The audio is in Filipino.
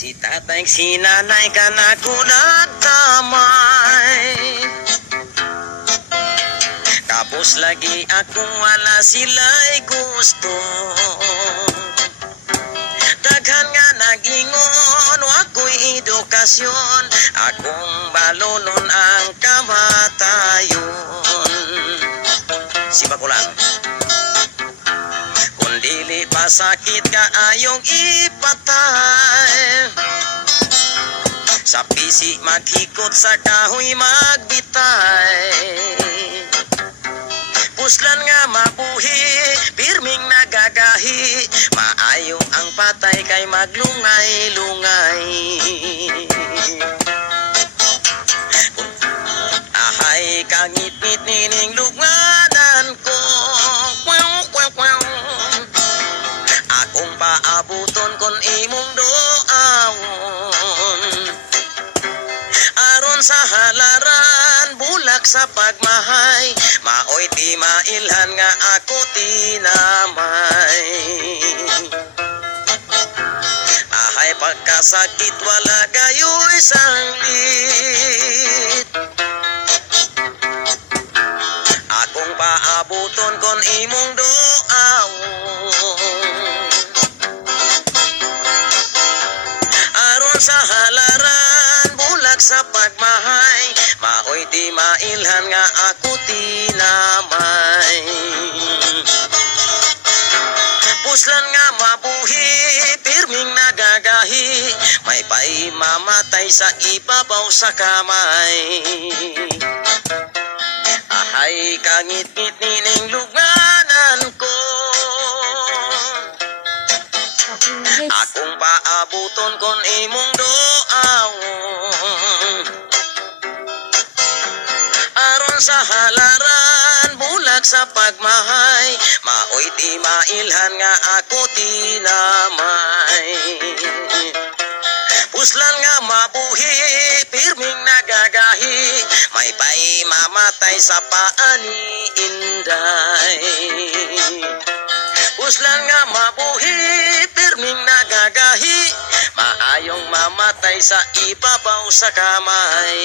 Si tatay si nanay ka na ko nagtamay. Tapos lagi ako wala sila'y gusto. Daghan nga nagingon ako'y edukasyon, akong balonon ang kamatayon. Si Bakulan, kung dili pa sakit ka ayong ipatay. Sa pisi maghikot sa kahoy magbitay. Puslan nga mabuhi, pirming nagagahi, maayo ang patay kay maglungay-lungay. Ahay kangit-ngit nining lugnanan ko, akong paabuton kon imong doawon. Aron sa halaran, bulak sa pagmahay, maoy di mailhan nga ako tinamay. Ahay pagkasakit wala gayoy sanglit, akong paabuton kon imong doawon. Aron sa halaran, bulag sa pagmahay, maoy di mailhan nga ako tinamay. Puslan nga mabuhi, pirming nagagahi, may pay mamatay sa ibabaw sa kamay. Ahay kangit-ngit nining lugnanan ko, akong paabuton kon imong doawon. Aron sa halaran, bulag sa pagmahay, maoy di mailhan nga ako tinamay. Puslan nga mabuhi, pirming nagagahi, may pay mamatay sa paani inday. Puslan nga mabuhi, pirming nagagahi, maayong mamatay sa ibabaw sa kamay.